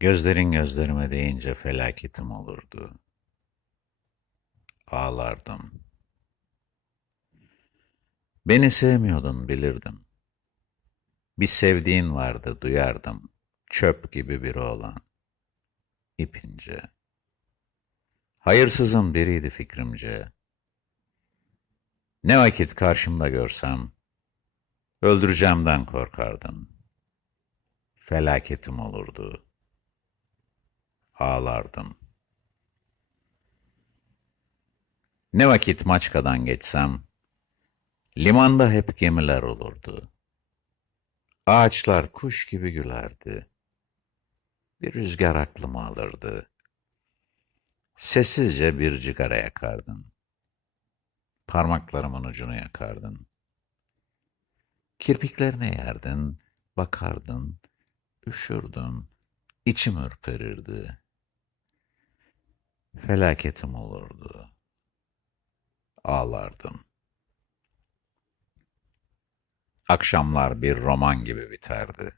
Gözlerin gözlerime değince felaketim olurdu. Ağlardım. Beni sevmiyordun bilirdim. Bir sevdiğin vardı duyardım. Çöp gibi biri olan. İpince. Hayırsızın biriydi fikrimce. Ne vakit karşımda görsem, öldüreceğimden korkardım. Felaketim olurdu. Ağlardım. Ne vakit Maçka'dan geçsem, limanda hep gemiler olurdu. Ağaçlar kuş gibi gülerdi. Bir rüzgar aklımı alırdı. Sessizce bir cigara yakardın. Parmaklarımın ucunu yakardın. Kirpiklerine yerdin, bakardın, üşürdüm, içim ürperirdi. Felaketim olurdu. Ağlardım. Akşamlar bir roman gibi biterdi.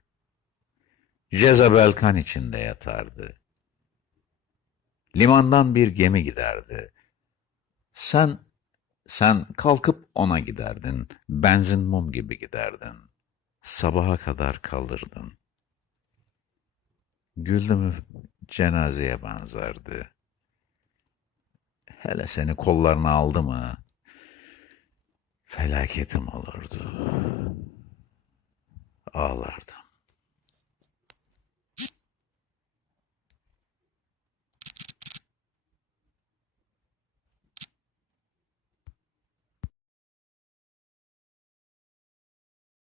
Jezebel kan içinde yatardı. Limandan bir gemi giderdi. Sen, sen kalkıp ona giderdin. Benzin mum gibi giderdin. Sabaha kadar kalırdın. Güldü cenazeye benzerdi. Hele seni kollarına aldı mı felaketim olurdu. Ağlardım.